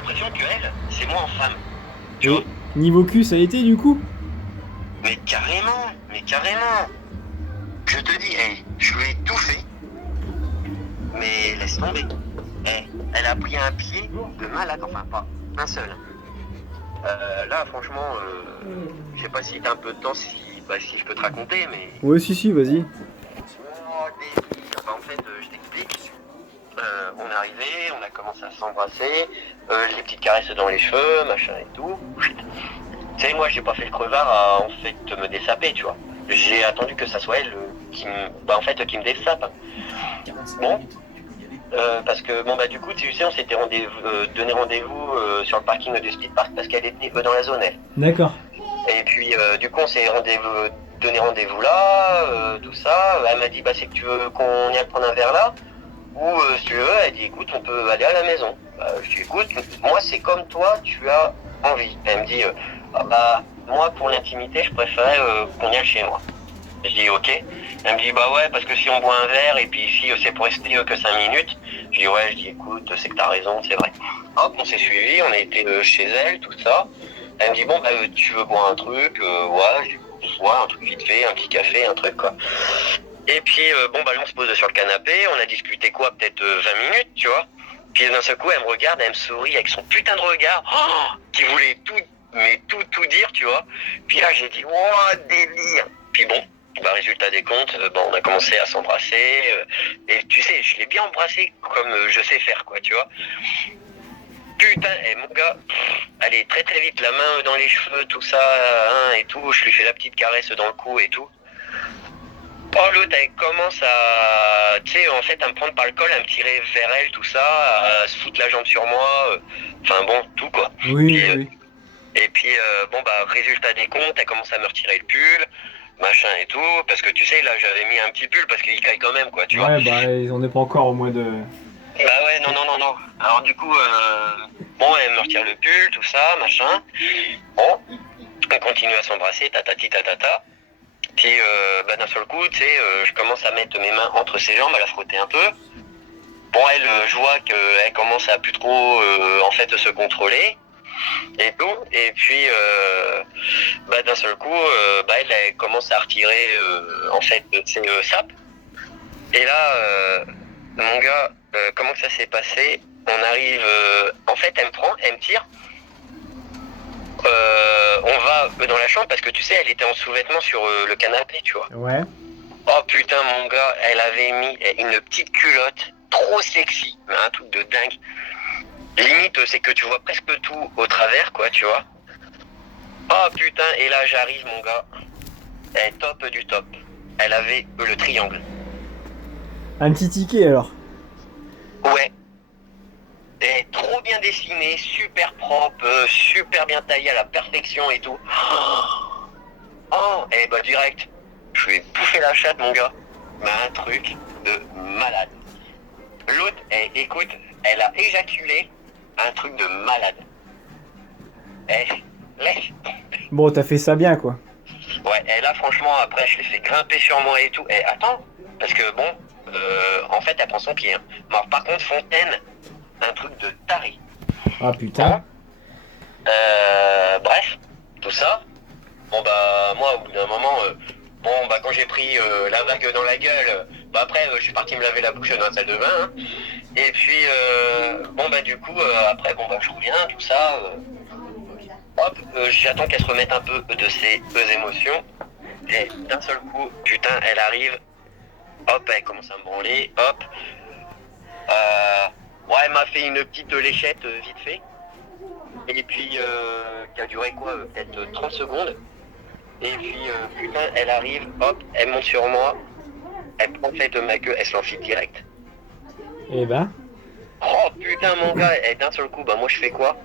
l'impression que elle, c'est moi en femme. Tu Et vois. niveau cul, ça a été du coup? Mais carrément, mais carrément. Je te dis, je lui ai tout fait, mais laisse tomber. Elle a pris un pied de malade, enfin pas un seul. Là, franchement, je sais pas si t'as un peu de temps, si je peux te raconter, mais... Ouais, si, vas-y. Oh, délire. Bah, en fait, je t'explique. On est arrivé, on a commencé à s'embrasser, les petites caresses dans les cheveux, machin et tout. Tu sais, moi, j'ai pas fait le crevard à, en fait, me dessaper, tu vois. J'ai attendu que ça soit elle qui me dessape. Bon, parce que, bon, bah, du coup, tu sais, on s'était donné rendez-vous sur le parking de Speed Park parce qu'elle était dans la zone, elle. D'accord. Et puis, du coup, on s'est donné rendez-vous là, tout ça. Elle m'a dit, bah, c'est que tu veux qu'on y aille prendre un verre là? Ou, si tu veux, elle dit, écoute, on peut aller à la maison. Je dis, écoute, moi, c'est comme toi, tu as envie. Elle me dit, ah, bah, moi, pour l'intimité, je préférais qu'on y aille chez moi. Je dis, ok. Elle me dit, bah ouais, parce que si on boit un verre, et puis ici, c'est pour rester que 5 minutes. Je dis, ouais, je dis, écoute, c'est que t'as raison, c'est vrai. Hop, on s'est suivis, on a été chez elle, tout ça. Elle me dit, bon, bah, tu veux boire un truc? Ouais, je dis, ouais, un truc vite fait, un petit café, un truc, quoi. Et puis, bon, bah, là, on se pose sur le canapé, on a discuté quoi, peut-être 20 minutes, tu vois. Puis d'un seul coup, elle me regarde, elle me sourit avec son putain de regard, qui voulait tout dire, tu vois. Puis là, j'ai dit, oh, délire. Puis bon, bah, résultat des comptes, bon, on a commencé à s'embrasser, et tu sais, je l'ai bien embrassé comme je sais faire, quoi, tu vois. Putain, mon gars, allez, très très vite, la main dans les cheveux, tout ça, hein, et tout, je lui fais la petite caresse dans le cou et tout. Oh, l'autre, elle commence à, tu sais, en fait, à me prendre par le col, à me tirer vers elle, tout ça, à se foutre la jambe sur moi, enfin bon, tout quoi. Oui, Puis, oui. et puis, bon, bah, résultat des comptes, elle commence à me retirer le pull, machin et tout, parce que tu sais, là, j'avais mis un petit pull parce qu'il caille quand même, quoi, tu vois. Ouais, bah, on n'est pas encore au mois de... Bah ouais, non. Alors du coup, bon, elle me retire le pull, tout ça, machin. Bon, on continue à s'embrasser, tatati tatata. Puis, bah, d'un seul coup, tu sais, je commence à mettre mes mains entre ses jambes, à la frotter un peu. Bon, elle, je vois qu'elle commence à plus trop, en fait, se contrôler et tout. Et puis, bah, d'un seul coup, bah, elle commence à retirer, en fait, ses sapes. Et là, mon gars, comment que ça s'est passé? On arrive, en fait, elle me prend, elle me tire. On va dans la chambre parce que tu sais, elle était en sous-vêtements sur le canapé, tu vois. Ouais. Oh putain, mon gars, elle avait mis une petite culotte trop sexy, mais un truc de dingue. Limite, c'est que tu vois presque tout au travers, quoi, tu vois. Oh putain, et là j'arrive, mon gars. Elle est top du top. Elle avait le triangle. Un petit ticket alors. Ouais. Elle est trop bien dessinée, super propre, super bien taillée à la perfection et tout. Oh, et bah direct, je lui ai bouffé la chatte, mon gars. Mais un truc de malade. L'autre, écoute, elle a éjaculé un truc de malade. Laisse. Bon, t'as fait ça bien, quoi. Ouais, et là, franchement, après, je l'ai fait grimper sur moi et tout. Et attends, parce que bon, en fait, elle prend son pied. Hein. Mais alors, par contre, Fontaine, un truc de taré. Ah, putain. Bref, tout ça. Bon, bah, moi, au bout d'un moment, bon, bah, quand j'ai pris la vague dans la gueule, bah, après, je suis parti me laver la bouche dans la salle de bain. Hein. Et puis, bon, bah, du coup, après, bon, bah, je reviens, tout ça. Hop, j'attends qu'elle se remette un peu de ses émotions. Et d'un seul coup, putain, elle arrive. Hop, elle commence à me branler. Hop. Ouais, elle m'a fait une petite léchette vite fait. Et puis, qui a duré quoi, peut-être 30 secondes. Et puis, putain, elle arrive. Hop, elle monte sur moi. Elle prend fait de ma queue, elle se l'enfile direct. Eh ben. Oh putain, mon gars, et d'un seul coup, bah, moi, je fais quoi?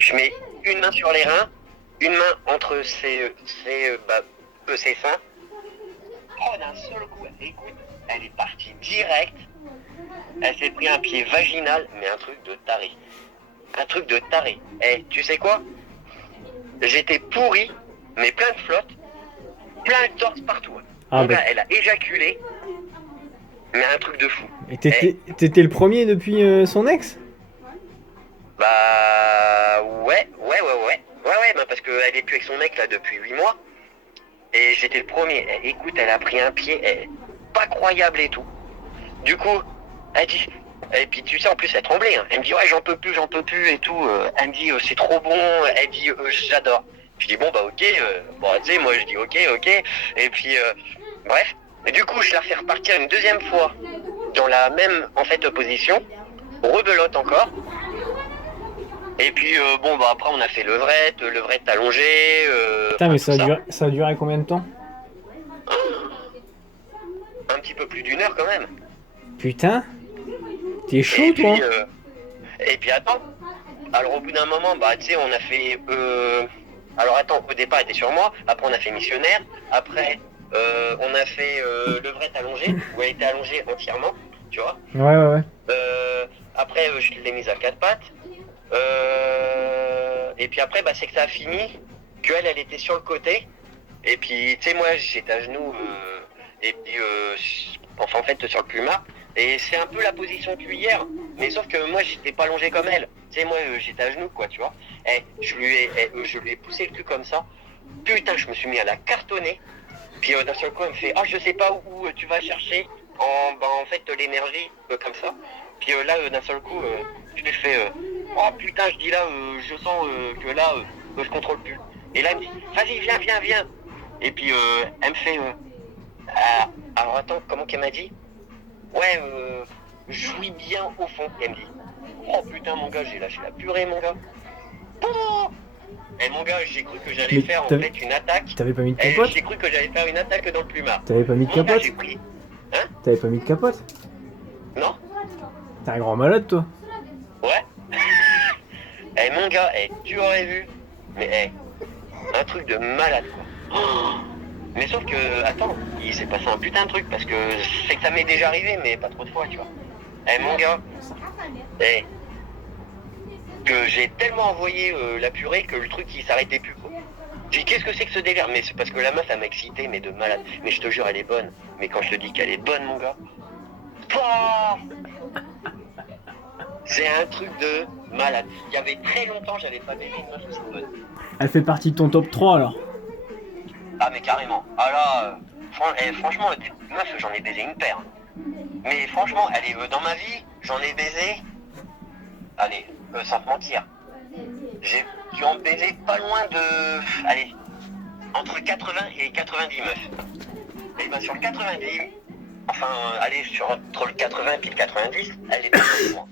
Je mets une main sur les reins, une main entre ses seins. Oh, d'un seul coup, écoute, elle est partie direct. Elle s'est pris un pied vaginal, mais un truc de taré. Un truc de taré. Eh, tu sais quoi? J'étais pourri, mais plein de flotte, plein de torse partout. Ah, Mon bah. gars, elle a éjaculé, mais un truc de fou. Et t'étais le premier depuis son ex? Bah est plus avec son mec là depuis 8 mois. Et j'étais le premier. Écoute, elle a pris un pied pas croyable et tout. Du coup, elle dit... Et puis tu sais, en plus elle tremblait. Hein. Elle me dit ouais j'en peux plus et tout. Elle me dit c'est trop bon. Elle dit j'adore. Je dis bon bah ok. Bon tu sais moi je dis ok. Et puis bref. Et du coup je la fais repartir une deuxième fois dans la même en fait position. Rebelote encore. Et puis bon bah après on a fait levrette allongé. Putain, mais tout ça a duré combien de temps? Un petit peu plus d'1 heure quand même. Putain, t'es chaud Et toi. puis, et puis attends. Alors au bout d'un moment, bah tu sais, on a fait. Alors attends, au départ, elle était sur moi. Après, on a fait missionnaire. Après, on a fait levrette allongée, où elle était allongée entièrement, tu vois. Ouais. Après, je l'ai mise à 4 pattes. Et puis après, bah c'est que ça a fini. Qu'elle, elle était sur le côté. Et puis, tu sais, moi, j'étais à genoux. Et puis, enfin, en fait, sur le plumard. Et c'est un peu la position cuillère, mais sauf que moi j'étais pas allongé comme elle. Tu sais, moi j'étais à genoux quoi, tu vois. Je lui ai poussé le cul comme ça. Putain, je me suis mis à la cartonner. Puis d'un seul coup, elle me fait ah, je sais pas où tu vas chercher en fait l'énergie comme ça. Puis là, d'un seul coup, je lui fais oh putain, je dis là, je sens que là, je contrôle plus. Et là, elle me dit vas-y, viens. Et puis elle me fait alors attends, comment qu'elle m'a dit? Ouais, jouis bien au fond, elle me dit. Oh putain, mon gars, j'ai lâché la purée, mon gars. Oh et mon gars, j'ai cru que j'allais Mais faire en fait une attaque. T'avais pas mis de capote? J'ai cru que j'allais faire une attaque dans le plumard. T'avais pas mis de Mon gars, capote? j'ai pris. Hein? T'avais pas mis de capote? Non? T'es un grand malade toi. Ouais. Mon gars, tu aurais vu. Mais un truc de malade, quoi. Oh mais sauf que, attends, il s'est passé un putain de truc parce que c'est que ça m'est déjà arrivé, mais pas trop de fois, tu vois. Mon gars, que j'ai tellement envoyé la purée que le truc il s'arrêtait plus, quoi. J'ai dit qu'est-ce que c'est que ce délire? Mais c'est parce que la meuf elle m'a excité, mais de malade. Mais je te jure, elle est bonne. Mais quand je te dis qu'elle est bonne, mon gars, pouah c'est un truc de malade. Il y avait très longtemps, j'avais pas baisé une meuf aussi bonne. Elle fait partie de ton top 3 alors. Ah mais carrément. Ah là, franchement, des meufs, j'en ai baisé une paire. Mais franchement, allez, dans ma vie, j'en ai baisé. Allez, sans te mentir. J'ai dû en baiser pas loin de. Allez, entre 80 et 90 meufs. Et ben sur le 90, enfin, allez, entre le 80 et le 90, elle est pas de moi.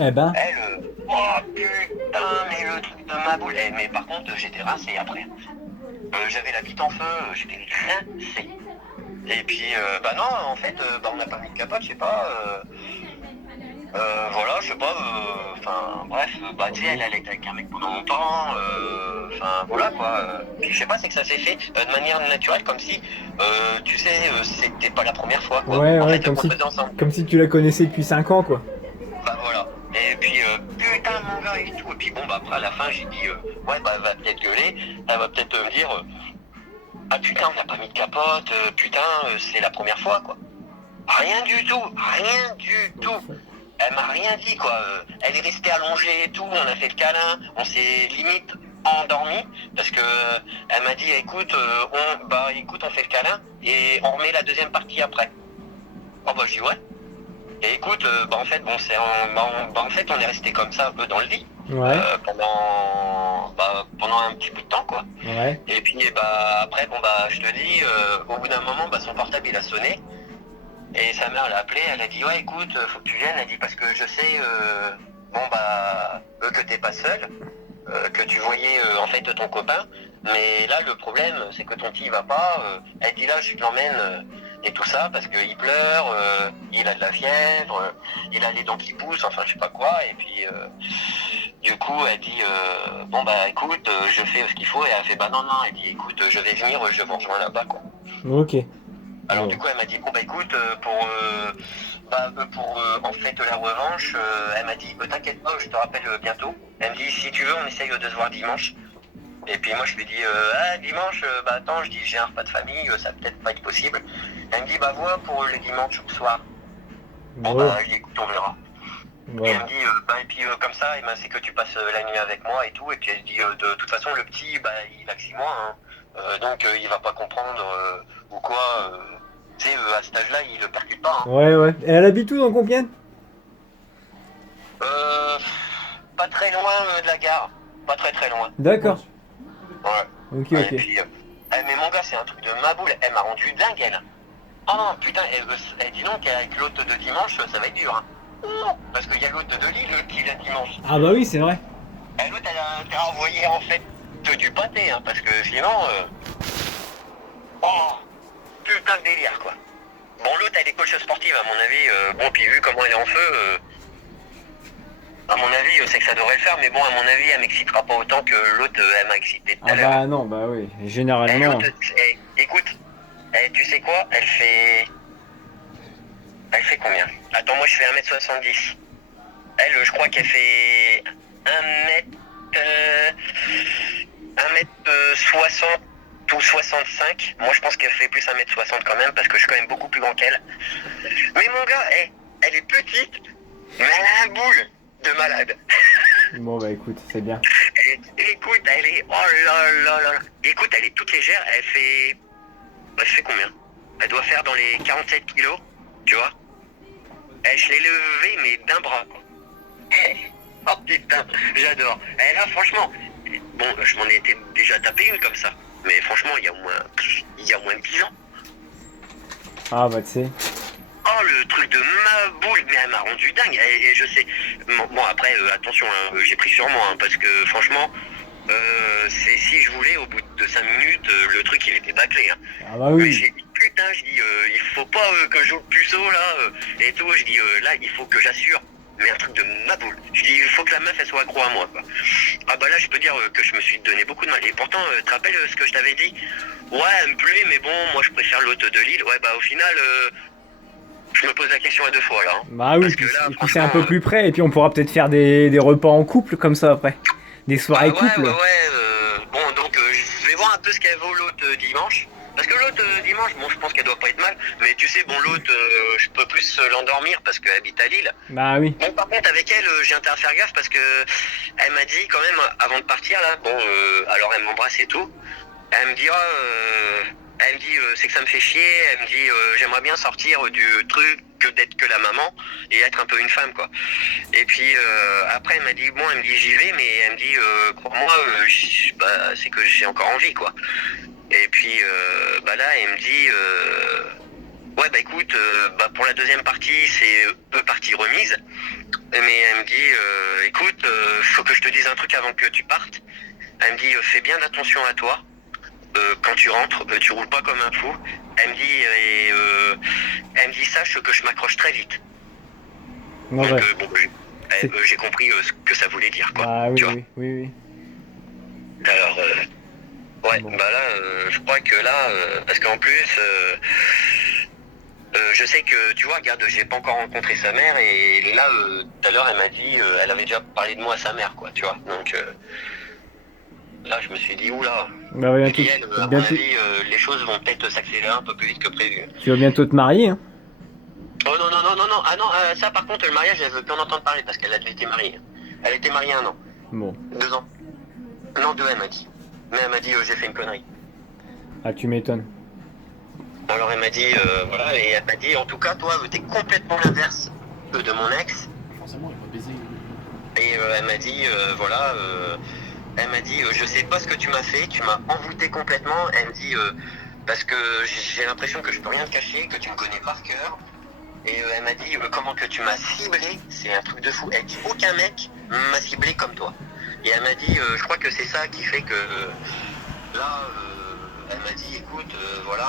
Eh ben. Elle, oh putain, mais le truc de ma boule. Mais par contre, j'étais rincé après. J'avais la bite en feu, j'étais rincé. Et puis, bah non, en fait, on n'a pas mis de capote, je sais pas. Voilà, je sais pas. Enfin, bref, bah tu sais, elle était avec un mec pendant longtemps. Enfin, voilà quoi. Puis je sais pas, c'est que ça s'est fait de manière naturelle, comme si, tu sais, c'était pas la première fois quoi. Ouais, en ouais, fait, comme si tu la connaissais depuis 5 ans quoi. Bah voilà. Et puis putain mon gars et tout. Et puis bon bah après à la fin j'ai dit ouais bah elle va peut-être gueuler, elle va peut-être me dire ah putain on n'a pas mis de capote, putain c'est la première fois quoi. Rien du tout. Elle m'a rien dit quoi. Elle est restée allongée et tout, on a fait le câlin, on s'est limite endormi parce que elle m'a dit écoute on fait le câlin et on remet la deuxième partie après. Oh bah je dis ouais. Et écoute, en fait, on est resté comme ça un peu dans le lit pendant un petit bout de temps, quoi. Ouais. Et puis, après, je te dis, au bout d'un moment, son portable il a sonné et sa mère l'a appelé. Elle a dit, ouais, écoute, faut que tu viennes. Elle a dit parce que je sais, que t'es pas seul, que tu voyais en fait ton copain. Mais là, le problème, c'est que ton petit va pas. Elle dit là, je l'emmène. Et tout ça parce qu'il pleure, il a de la fièvre, il a les dents qui poussent, enfin je sais pas quoi, et puis du coup elle dit écoute je fais ce qu'il faut et elle fait non, elle dit écoute je vais venir, je vous rejoins là-bas quoi. Ok. Alors du coup elle m'a dit écoute pour en fait la revanche, elle m'a dit t'inquiète pas je te rappelle bientôt. Elle me dit si tu veux on essaye de se voir dimanche. Et puis moi je lui dis dimanche, attends, je dis j'ai un repas de famille, ça va peut-être pas être possible. Elle me dit vois pour le dimanche soir. Bon je dis écoute on verra. Et Ouais. elle me dit, et puis comme ça, c'est que tu passes la nuit avec moi et tout. Et puis elle dit, de toute façon, le petit, il a que 6 mois, hein. Donc il va pas comprendre ou quoi. Tu sais, à cet âge-là, il le percute pas. Hein. Ouais, ouais. Et elle habite où dans Compiègne? Euh, Pas très loin de la gare. Pas très très loin. D'accord. Ouais. Ok, Et ok. puis, mais mon gars, c'est un truc de ma boule. Elle m'a rendu dingue, elle. Oh non, putain, elle dit donc qu'avec l'hôte de dimanche, ça va être dur. Hein. Non, parce qu'il y a l'hôte de Lille qui vient dimanche. Ah bah oui, c'est vrai. Et l'autre, elle a intérêt à envoyer en fait du pâté, hein, parce que sinon. Oh, putain de délire, quoi. Bon, l'autre, elle est coach sportive, à mon avis. Bon, puis vu comment elle est en feu, à mon avis, c'est que ça devrait le faire, mais bon, à mon avis, elle m'excitera pas autant que l'autre, elle m'a excité tout Ah à l'heure. bah non, bah oui. Eh, Généralement. l'autre, écoute, tu sais quoi, elle fait. Elle fait combien? Attends, moi je fais 1m70. Elle, je crois qu'elle fait 1m60 ou 65. Moi je pense qu'elle fait plus 1m60 quand même parce que je suis quand même beaucoup plus grand qu'elle. Mais mon gars, elle est petite, mais elle a un boule de malade. Bon bah écoute, c'est bien. Écoute, elle est... Oh là là là là. Écoute, elle est toute légère, elle fait... Elle fait combien? Elle doit faire dans les 47 kilos, tu vois. Je l'ai levée, mais d'un bras, quoi. Oh putain, j'adore. Et là, franchement, bon, je m'en étais déjà tapé une comme ça. Mais franchement, il y a au moins 10 ans. Ah bah tu sais. Oh, le truc de ma boule, mais elle m'a rendu dingue. Et je sais. Bon, après, attention, hein, j'ai pris sur moi, hein, parce que franchement, c'est si je voulais, au bout de 5 minutes, le truc il était bâclé. Hein. Ah bah Mais oui. j'ai dit, putain, je dis, il faut pas que je joue le puceau là, et tout. Je dis, là, il faut que j'assure. Mais un truc de ma boule. Je dis, il faut que la meuf elle soit accro à moi, quoi. Ah bah là, je peux dire que je me suis donné beaucoup de mal. Et pourtant, tu te rappelles ce que je t'avais dit? Ouais, elle me plaît, mais bon, moi je préfère l'hôte de Lille. Ouais, bah au final, je me pose la question à 2 fois là. Hein. Bah oui, Parce puis, que là, et puis c'est un peu franchement, plus près, et puis on pourra peut-être faire des repas en couple comme ça après. Des soirées bah ouais, couple. bon, donc je vais voir un peu ce qu'elle vaut l'autre dimanche. Parce que l'autre dimanche, bon, je pense qu'elle doit pas être mal. Mais tu sais, bon, l'autre, je peux plus l'endormir parce qu'elle habite à Lille. Bah oui. Bon, par contre, avec elle, j'ai intérêt à faire gaffe parce que elle m'a dit quand même, avant de partir, là, bon, alors elle m'embrasse et tout. Elle me dit, elle me dit, c'est que ça me fait chier. Elle me dit, j'aimerais bien sortir du truc que d'être que la maman et être un peu une femme, quoi. Et puis après, elle m'a dit, bon, elle me dit, j'y vais, mais elle me dit, crois-moi, c'est que j'ai encore envie, quoi. Et puis là, elle me dit, ouais, bah écoute, pour la deuxième partie, c'est partie remise. Mais elle me dit, écoute, faut que je te dise un truc avant que tu partes. Elle me dit, fais bien attention à toi. Quand tu rentres, tu roules pas comme un fou. Elle me dit, elle me dit, sache que je m'accroche très vite. Non, Donc, ouais. bon, j'ai compris ce que ça voulait dire, quoi. Bah oui, Tu vois. oui, oui, oui. Alors, ouais, Bon. bah là, je crois que là, parce qu'en plus, je sais que, tu vois, regarde, j'ai pas encore rencontré sa mère, et là, tout à l'heure, elle m'a dit, elle avait déjà parlé de moi à sa mère, quoi, tu vois. Donc, là, je me suis dit, oula. Bah oui, Je dis, elle, à mon bientôt, avis, les choses vont peut-être s'accélérer un peu plus vite que prévu. tu vas bientôt te marier, hein. Oh non, non, non, non, non. Ah non, ça par contre, le mariage, elle veut plus en entendre parler parce qu'elle a déjà été mariée. Elle a été mariée 1 an. Bon. 2 ans. Non, 2, elle m'a dit. Mais elle m'a dit, j'ai fait une connerie. Ah, tu m'étonnes. Alors elle m'a dit, voilà, et elle m'a dit, en tout cas, toi, t'es complètement l'inverse de mon ex. Forcément, il va baiser. Et elle m'a dit, voilà, elle m'a dit, je sais pas ce que tu m'as fait, tu m'as envoûté complètement. Elle me dit, parce que j'ai l'impression que je peux rien te cacher, que tu me connais par cœur. Et elle m'a dit, comment que tu m'as ciblé, c'est un truc de fou. Elle dit, aucun mec m'a ciblé comme toi. Et elle m'a dit, je crois que c'est ça qui fait que là, elle m'a dit, écoute, voilà,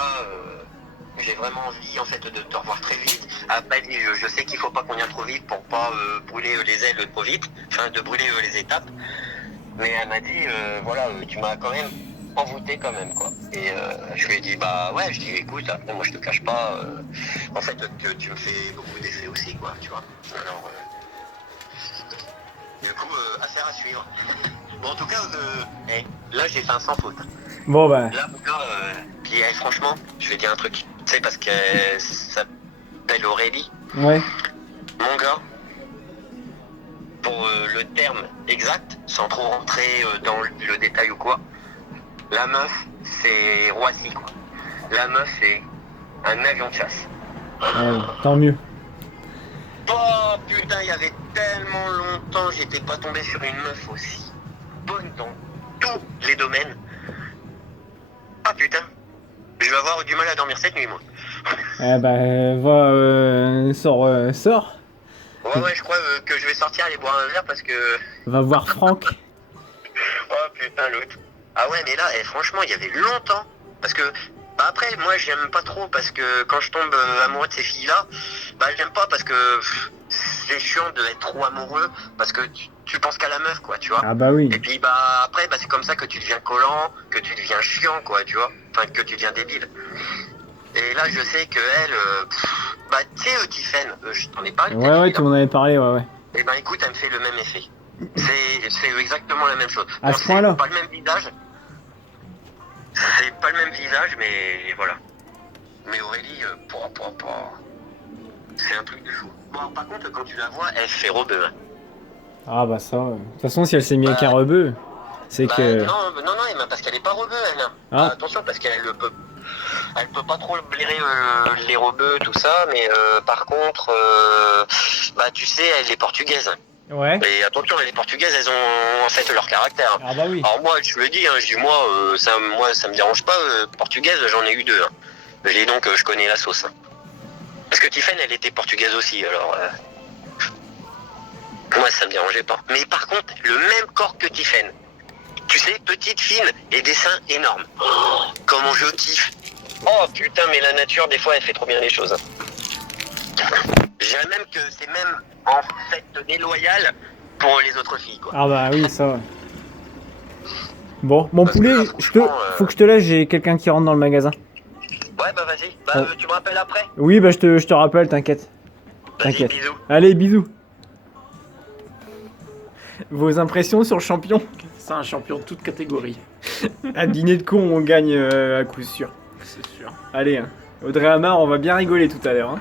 j'ai vraiment envie en fait de te revoir très vite. Après, elle dit, je sais qu'il faut pas qu'on y aille trop vite pour pas brûler les ailes trop vite, enfin de brûler les étapes. Mais elle m'a dit, voilà, tu m'as quand même envoûté quand même, quoi. Et je lui ai dit, bah ouais, je dis, écoute, après, moi je te cache pas, en fait, que tu me fais beaucoup d'effets aussi, quoi, tu vois. Alors, du coup, affaire à suivre. Bon, en tout cas, là, j'ai fait un sans faute. Bon, bah. Là, mon gars, puis franchement, je vais dire un truc. Tu sais, parce qu'elle s'appelle Aurélie. Ouais. Mon gars, pour le terme exact, sans trop rentrer dans le détail ou quoi, la meuf, c'est Roissy, quoi. La meuf, c'est un avion de chasse. Ouais, tant mieux. Oh putain, il y avait tellement longtemps, j'étais pas tombé sur une meuf aussi bonne dans tous les domaines. Ah putain, je vais avoir du mal à dormir cette nuit, moi. Eh bah, sors. Ouais, je crois que je vais sortir aller boire un verre parce que... Va voir Franck. Oh putain, l'autre. Ah ouais, mais là, franchement, il y avait longtemps. Parce que, bah après, moi, j'aime pas trop parce que quand je tombe amoureux de ces filles-là, bah j'aime pas parce que c'est chiant d'être trop amoureux parce que tu penses qu'à la meuf, quoi, tu vois. Ah bah oui. Et puis, bah après, bah c'est comme ça que tu deviens collant, que tu deviens chiant, quoi, tu vois. Enfin, que tu deviens débile. Et là, je sais que elle, bah tu sais, Tiffen, je t'en ai parlé. Ouais, tu m'en avais parlé, ouais. Et ben écoute, elle me fait le même effet. C'est exactement la même chose. À ce point-là. C'est pas le même visage. C'est pas le même visage, mais voilà. Mais Aurélie, c'est un truc de fou. Bon, par contre, quand tu la vois, elle fait rebeu. Hein. Ah bah ça, ouais. De toute façon, si elle s'est mis avec un rebeu, c'est que... Non, parce qu'elle est pas rebeu, elle. Hein. Ah. Attention, parce qu'elle peut pas trop blairer les rebeux, tout ça, mais par contre, bah tu sais, elle est portugaise. Ouais. Et attention, les portugaises, elles ont en fait leur caractère. Ah bah oui. Alors moi, je le dis, hein, je dis moi, ça me dérange pas. Portugaise, j'en ai eu deux. Hein. Et donc, je connais la sauce. Hein. Parce que Tiffen, elle était portugaise aussi, alors... moi, ça me dérangeait pas. Mais par contre, le même corps que Tiffen. Tu sais, petite, fine et des seins énormes. Oh, comment je kiffe. Oh putain, mais la nature, des fois, elle fait trop bien les choses. Je dirais même que c'est même en fait déloyal pour les autres filles, quoi. Ah bah oui, ça, ouais. Bon, mon Parce poulet, que là, faut que je te laisse, j'ai quelqu'un qui rentre dans le magasin. Ouais, bah vas-y. Bah, Oh. tu me rappelles après. Oui, bah je te rappelle, t'inquiète. Vas-y, T'inquiète. bisous. Allez, bisous. Vos impressions sur le champion? C'est un champion de toute catégorie, À dîner de con, on gagne à coup sûr. c'est sûr. Allez, hein. Audrey Hamar, on va bien rigoler tout à l'heure. Hein.